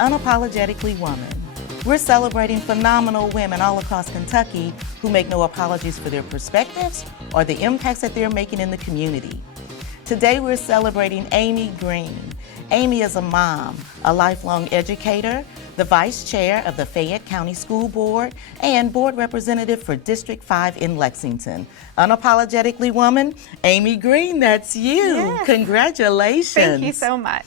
Unapologetically Woman. We're celebrating phenomenal women all across Kentucky who make no apologies for their perspectives or the impacts that they're making in the community. Today we're celebrating Amy Green. Amy is a mom, a lifelong educator, the vice chair of the Fayette County School Board, and board representative for District 5 in Lexington. Unapologetically Woman, Amy Green, that's you. Yes. Congratulations. Thank you so much.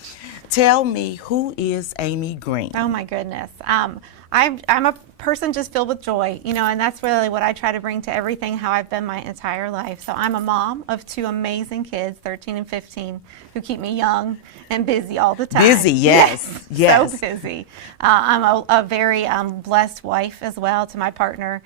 Tell me, who is Amy Green? Oh my goodness. I'm a person just filled with joy, and that's really what I try to bring to everything, how I've been my entire life. So I'm a mom of two amazing kids, 13 and 15, who keep me young and busy all the time. Busy, yes. Yes. So busy. I'm a very blessed wife as well to my partner.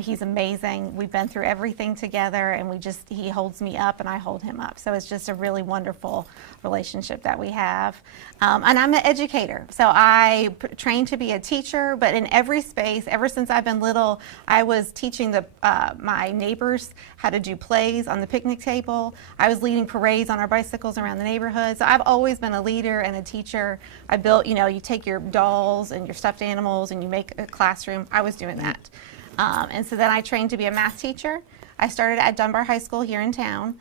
He's amazing. We've been through everything together, and he holds me up and I hold him up. So it's just a really wonderful relationship that we have. And I'm an educator. So I trained to be a teacher, but in every space, ever since I've been little, I was teaching my neighbors how to do plays on the picnic table. I was leading parades on our bicycles around the neighborhood. So I've always been a leader and a teacher. I built, you take your dolls and your stuffed animals and you make a classroom. I was doing that. And so then I trained to be a math teacher. I started at Dunbar High School here in town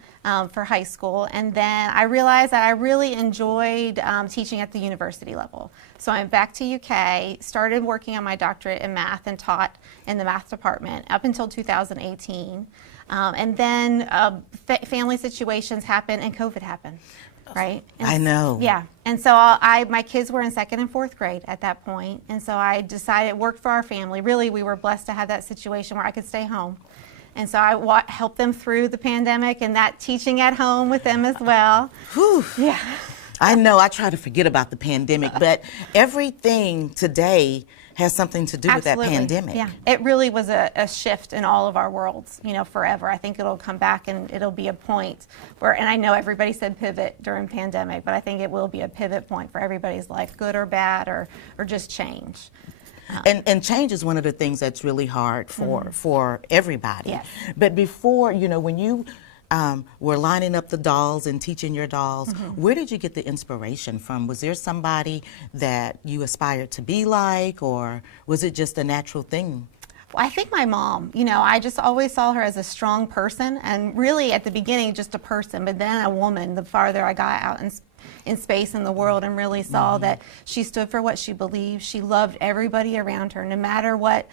for high school, and then I realized that I really enjoyed teaching at the university level. So I went back to UK, started working on my doctorate in math and taught in the math department up until 2018. And then family situations happened and COVID happened. Right? And I know. Yeah. And so my kids were in 2nd and 4th grade at that point. And so I decided it worked for our family. Really, we were blessed to have that situation where I could stay home. And so I helped them through the pandemic and that teaching at home with them as well. Whew. Yeah. I know I try to forget about the pandemic, but everything today has something to do Absolutely. with that pandemic. Yeah, it really was a shift in all of our worlds, forever. I think it'll come back and it'll be a point where, and I know everybody said pivot during pandemic, but I think it will be a pivot point for everybody's life, good or bad, or just change. And change is one of the things that's really hard for everybody. Yes. But before, when you were lining up the dolls and teaching your dolls, where did you get the inspiration from? Was there somebody that you aspired to be like, or was it just a natural thing? Well, I think my mom, I just always saw her as a strong person, and really at the beginning just a person, but then a woman the farther I got out in space in the world, and really saw that she stood for what she believed. She loved everybody around her. No matter what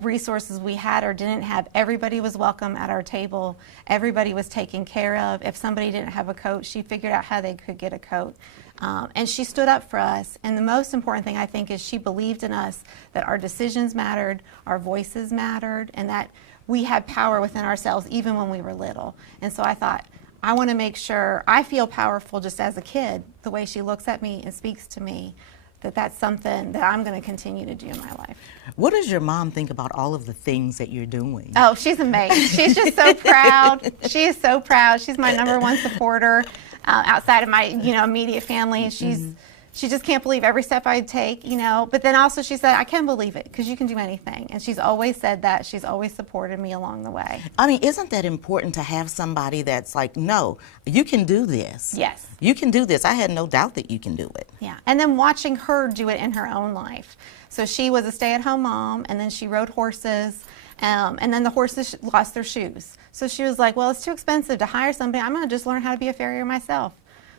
resources we had or didn't have, everybody was welcome at our table. Everybody was taken care of. If somebody didn't have a coat, she figured out how they could get a coat. And she stood up for us. And the most important thing, I think, is she believed in us, that our decisions mattered, our voices mattered, and that we had power within ourselves even when we were little. And so I thought, I want to make sure I feel powerful just as a kid, the way she looks at me and speaks to me, that's something that I'm going to continue to do in my life. What does your mom think about all of the things that you're doing? Oh, she's amazing. She's just so proud. She is so proud. She's my #1 supporter outside of my, immediate family. She just can't believe every step I take, But then also she said, I can believe it because you can do anything. And she's always said that. She's always supported me along the way. I mean, isn't that important to have somebody that's like, no, you can do this. Yes. You can do this. I had no doubt that you can do it. Yeah. And then watching her do it in her own life. So she was a stay-at-home mom, and then she rode horses. And then the horses lost their shoes. So she was like, well, it's too expensive to hire somebody. I'm going to just learn how to be a farrier myself.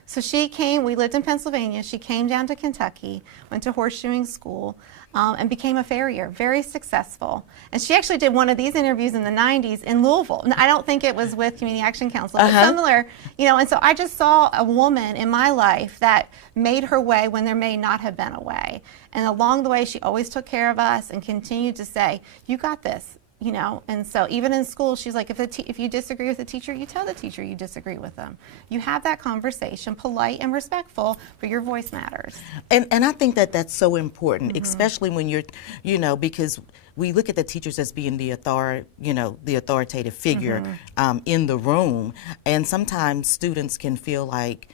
So she came, we lived in Pennsylvania, she came down to Kentucky, went to horseshoeing school, and became a farrier, very successful. And she actually did one of these interviews in the 90s in Louisville. And I don't think it was with Community Action Council, but similar, and so I just saw a woman in my life that made her way when there may not have been a way. And along the way, she always took care of us and continued to say, you got this. And so even in school, she's like, if you disagree with the teacher, you tell the teacher you disagree with them. You have that conversation, polite and respectful, but your voice matters. And I think that that's so important, especially when you're, because we look at the teachers as being the authoritative figure in the room, and sometimes students can feel like,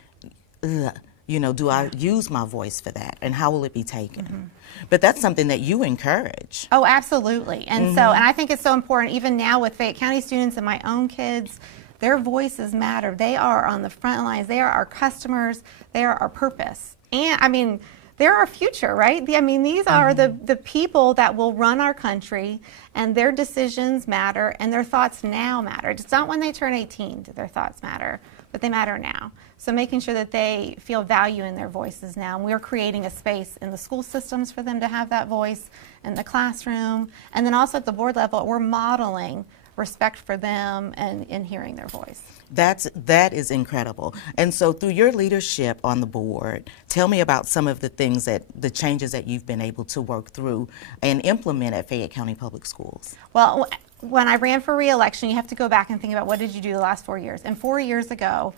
ugh, do I use my voice for that, and how will it be taken? But that's something that you encourage. Oh, absolutely. And so, and I think it's so important, even now with Fayette County students and my own kids, their voices matter. They are on the front lines. They are our customers. They are our purpose. And I mean, they're our future, right? I mean, these are the people that will run our country, and their decisions matter, and their thoughts now matter. It's not when they turn 18 that their thoughts matter, but they matter now. So making sure that they feel value in their voices now. And we're creating a space in the school systems for them to have that voice, in the classroom, and then also at the board level, we're modeling respect for them and hearing their voice. That is incredible. And so through your leadership on the board, tell me about some of the things the changes that you've been able to work through and implement at Fayette County Public Schools. Well, when I ran for re-election, you have to go back and think about what did you do the last 4 years. And 4 years ago,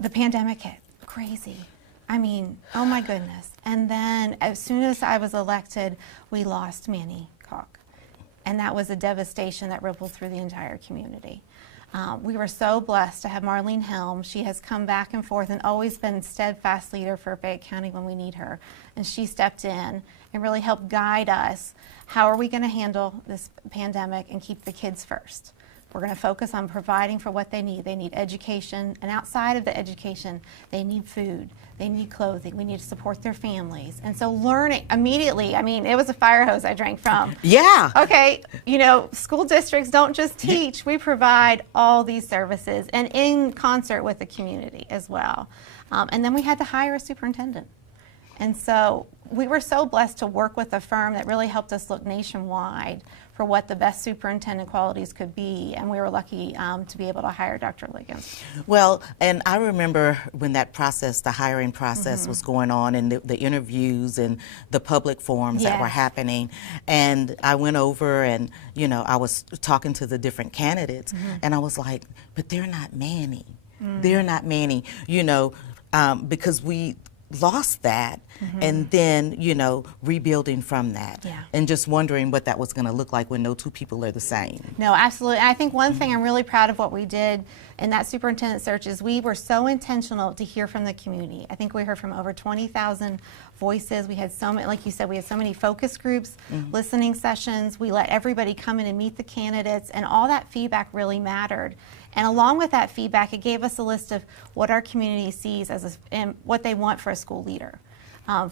the pandemic hit. Crazy. I mean, oh my goodness. And then as soon as I was elected, we lost Manny Cock. And that was a devastation that rippled through the entire community. We were so blessed to have Marlene Helm. She has come back and forth and always been a steadfast leader for Fayette County when we need her. And she stepped in and really helped guide us. How are we going to handle this pandemic and keep the kids first? We're going to focus on providing for what they need. They need education, and outside of the education, they need food, they need clothing, we need to support their families. And so learning immediately, I mean, it was a fire hose I drank from. Yeah. Okay, you know, school districts don't just teach, we provide all these services, and in concert with the community as well. And then we had to hire a superintendent. And so we were so blessed to work with a firm that really helped us look nationwide for what the best superintendent qualities could be, and we were lucky to be able to hire Dr. Liggins. Well, and I remember when that process, the hiring process was going on, and the interviews and the public forums that were happening, and I went over and, you know, I was talking to the different candidates, and I was like, but they're not Manny. They're not Manny, you know, because we lost that, and then, you know, rebuilding from that, and just wondering what that was going to look like when no two people are the same. No, absolutely. And I think one thing I'm really proud of what we did in that superintendent search is we were so intentional to hear from the community. I think we heard from over 20,000 voices. We had so many, like you said, we had so many focus groups, listening sessions. We let everybody come in and meet the candidates, and all that feedback really mattered. And along with that feedback, it gave us a list of what our community sees as and what they want for a school leader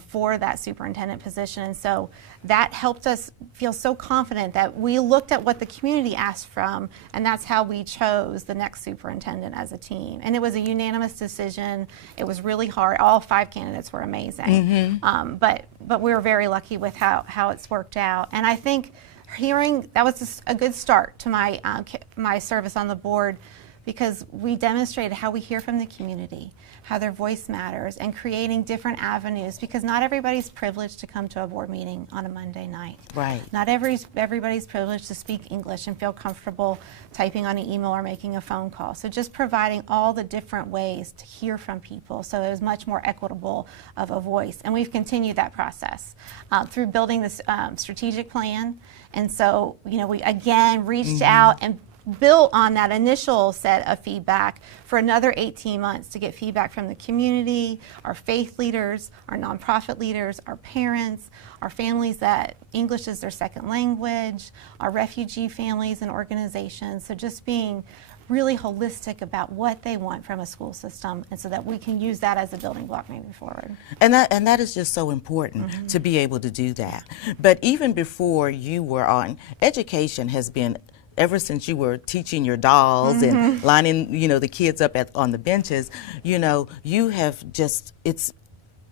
for that superintendent position. And so that helped us feel so confident that we looked at what the community asked from, and that's how we chose the next superintendent as a team. And it was a unanimous decision. It was really hard. All 5 candidates were amazing. But we were very lucky with how it's worked out. And I think hearing, that was just a good start to my service on the board, because we demonstrated how we hear from the community, how their voice matters, and creating different avenues, because not everybody's privileged to come to a board meeting on a Monday night. Right. Not everybody's privileged to speak English and feel comfortable typing on an email or making a phone call. So just providing all the different ways to hear from people, so it was much more equitable of a voice. And we've continued that process through building this strategic plan. And so, you know, we again reached out and built on that initial set of feedback for another 18 months to get feedback from the community, our faith leaders, our nonprofit leaders, our parents, our families that English is their second language, our refugee families and organizations. So just being really holistic about what they want from a school system, and so that we can use that as a building block moving forward. And that is just so important to be able to do that. But even before you were on, education has been, ever since you were teaching your dolls and lining, you know, the kids up on the benches, you know, you have just, it's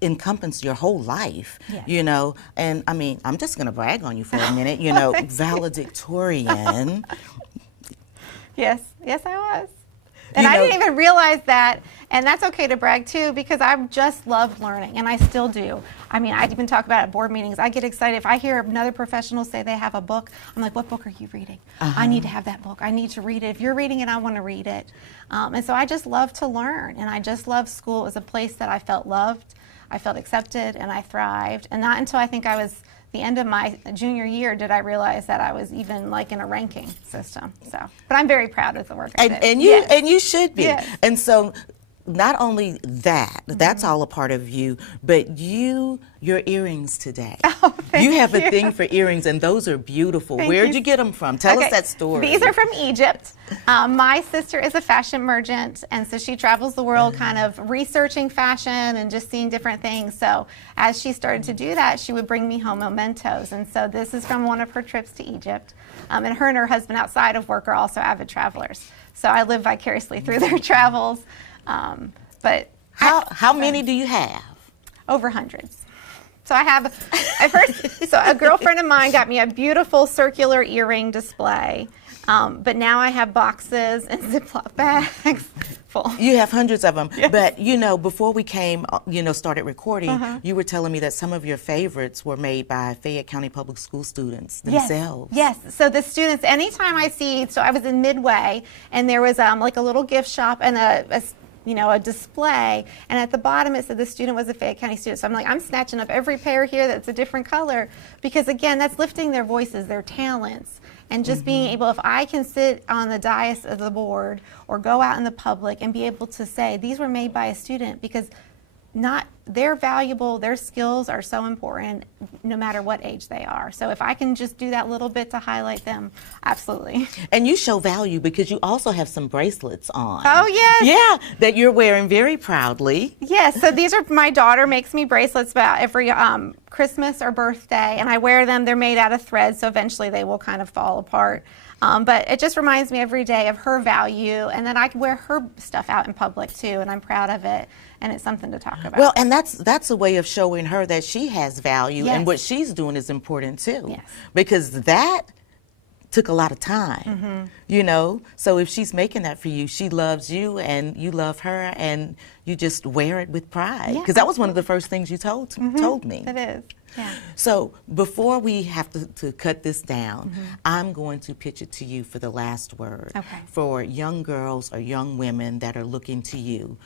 encompassed your whole life, you know. And I mean, I'm just going to brag on you for a minute, you know, valedictorian. Yes, I was. And I didn't even realize that, and that's okay to brag too, because I've just loved learning, and I still do. I mean, I even talk about it at board meetings. I get excited if I hear another professional say they have a book. I'm like, what book are you reading? I need to have that book. I need to read it. If you're reading it, I want to read it. And so I just love to learn, and I just love school. It was a place that I felt loved, I felt accepted, and I thrived. And not until I think I was the end of my junior year did I realize that I was even like in a ranking system. So, but I'm very proud of the work I did. And you should be. Yes. And so not only that, that's all a part of you, but your earrings today. Oh, thank you have you. a thing for earrings, and those are beautiful. Where'd you get them from? Tell us that story. These are from Egypt. My sister is a fashion merchant, and so she travels the world kind of researching fashion and just seeing different things. So as she started to do that, she would bring me home mementos. And so this is from one of her trips to Egypt. And her and her husband outside of work are also avid travelers. So I live vicariously through their travels. But how many do you have? over hundreds. So I have, so a girlfriend of mine got me a beautiful circular earring display, but now I have boxes and Ziploc bags full. You have hundreds of them, but before we came, started recording, you were telling me that some of your favorites were made by Fayette County Public School students themselves. Yes. So the students, anytime I see, so I was in Midway, and there was like a little gift shop and a display, and at the bottom it said the student was a Fayette County student. So I'm like, I'm snatching up every pair here that's a different color, because again, that's lifting their voices, their talents, and just being able, if I can sit on the dais of the board or go out in the public and be able to say, these were made by a student, because they're valuable, their skills are so important no matter what age they are. So if I can just do that little bit to highlight them, absolutely. And you show value because you also have some bracelets on. Oh, yes. Yeah, that you're wearing very proudly. Yes, so these are, my daughter makes me bracelets about every Christmas or birthday, and I wear them. They're made out of thread, so eventually they will kind of fall apart. But it just reminds me every day of her value, and then I can wear her stuff out in public too, and I'm proud of it, and it's something to talk about. Well, and that's a way of showing her that she has value, Yes. and what she's doing is important too. Yes. Because that took a lot of time, So if she's making that for you, she loves you and you love her, and you just wear it with pride. Because that was one of the first things you told me. It is, yeah. So before we have to cut this down, I'm going to pitch it to you for the last word. Okay. For young girls or young women that are looking to you,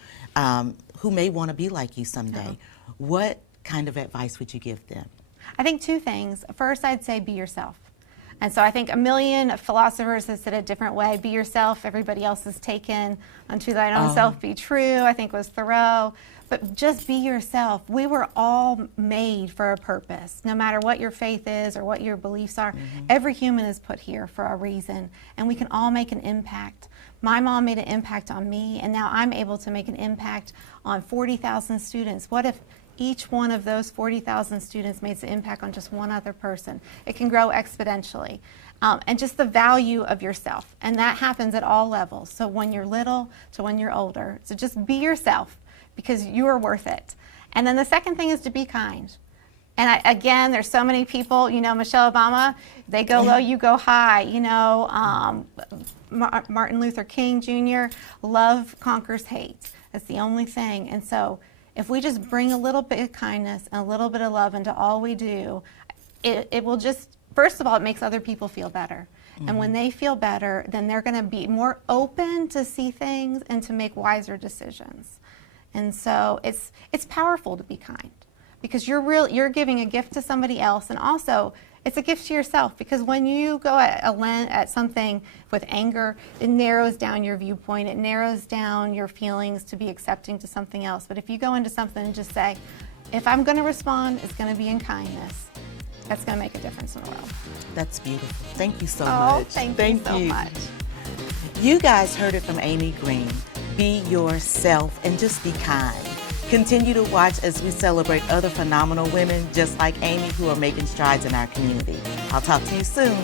who may want to be like you someday, what kind of advice would you give them? I think two things. First, I'd say be yourself. And so I think a million philosophers have said it a different way. Be yourself, everybody else is taken. Unto thine own self be true, I think was Thoreau. But just be yourself. We were all made for a purpose. No matter what your faith is or what your beliefs are, every human is put here for a reason. And we can all make an impact. My mom made an impact on me, and now I'm able to make an impact on 40,000 students. What if each one of those 40,000 students makes an impact on just one other person? It can grow exponentially. And just the value of yourself. And that happens at all levels. So when you're little to when you're older. So just be yourself, because you are worth it. And then the second thing is to be kind. And again, there's so many people, Michelle Obama, they go low, you go high. Martin Luther King Jr., love conquers hate. That's the only thing. And so if we just bring a little bit of kindness and a little bit of love into all we do, it will just, first of all, it makes other people feel better. And when they feel better, then they're going to be more open to see things and to make wiser decisions. And so it's powerful to be kind, because you're giving a gift to somebody else, and also it's a gift to yourself, because when you go at something with anger, it narrows down your viewpoint, it narrows down your feelings to be accepting to something else. But if you go into something and just say, if I'm going to respond, it's going to be in kindness, that's going to make a difference in the world. That's beautiful. Thank you so much. Thank you so much. You guys heard it from Amy Green. Be yourself and just be kind. Continue to watch as we celebrate other phenomenal women just like Amy who are making strides in our community. I'll talk to you soon.